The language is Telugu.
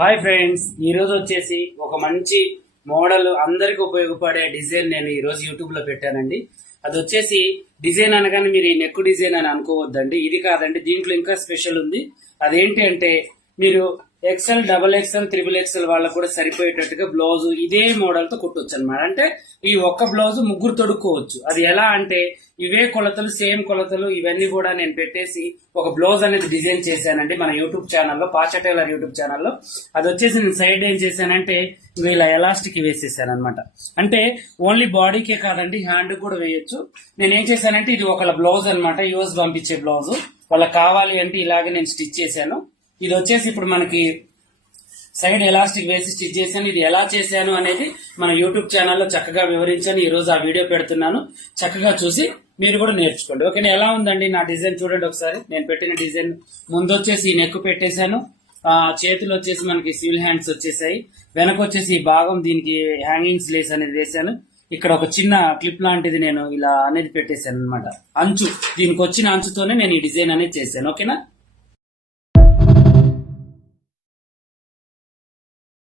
హాయ్ ఫ్రెండ్స్, ఈ రోజు వచ్చేసి ఒక మంచి మోడల్ అందరికి ఉపయోగపడే డిజైన్ నేను ఈ రోజు యూట్యూబ్ లో పెట్టానండి. అది వచ్చేసి డిజైన్ అనగానే మీరు ఈ నెక్ డిజైన్ అని అనుకోవద్దండి. ఇది కాదండి, దీంట్లో ఇంకా స్పెషల్ ఉంది. అదేంటి అంటే మీరు XL, double XL, triple XL వాళ్ళకు కూడా సరిపోయేటట్టుగా బ్లౌజ్ ఇదే మోడల్ తో కుట్టొచ్చు అనమాట. అంటే ఈ ఒక్క బ్లౌజ్ ముగ్గురు తొడుక్కోవచ్చు. అది ఎలా అంటే ఇవే కొలతలు, సేమ్ కొలతలు ఇవన్నీ కూడా నేను పెట్టేసి ఒక బ్లౌజ్ అనేది డిజైన్ చేశానండి మన యూట్యూబ్ ఛానల్లో, పాషా టైలర్ యూట్యూబ్ ఛానల్లో. అది వచ్చేసి నేను సైడ్ ఏం చేశానంటే ఇలా ఎలాస్టిక్ వేసేసాను అనమాట. అంటే ఓన్లీ బాడీకే కాదండి, హ్యాండ్ కూడా వేయొచ్చు. నేను ఏం చేశానంటే ఇది ఒక బ్లౌజ్ అనమాట, యూఎస్ పంపించే బ్లౌజ్. వాళ్ళకి కావాలి అంటే ఇలాగే నేను స్టిచ్ చేశాను. ఇది వచ్చేసి ఇప్పుడు మనకి సైడ్ ఎలాస్టిక్ వేసి స్టిచ్ చేశాను. ఇది ఎలా చేశాను అనేది మన యూట్యూబ్ ఛానల్లో చక్కగా వివరించాను. ఈ రోజు ఆ వీడియో పెడుతున్నాను, చక్కగా చూసి మీరు కూడా నేర్చుకోండి. ఓకేనా? ఎలా ఉందండి నా డిజైన్ చూడండి ఒకసారి. నేను పెట్టిన డిజైన్ ముందు వచ్చేసి నెక్ పెట్టేశాను, చేతులు వచ్చేసి మనకి సివిల్ హ్యాండ్స్ వచ్చేసాయి, వెనక వచ్చేసి ఈ భాగం దీనికి హ్యాంగింగ్స్ లేస్ అనేది వేసాను. ఇక్కడ ఒక చిన్న క్లిప్ లాంటిది నేను ఇలా అనేది పెట్టేశాను అనమాట. అంచు, దీనికి వచ్చిన అంచుతోనే నేను ఈ డిజైన్ అనేది చేశాను. ఓకేనా?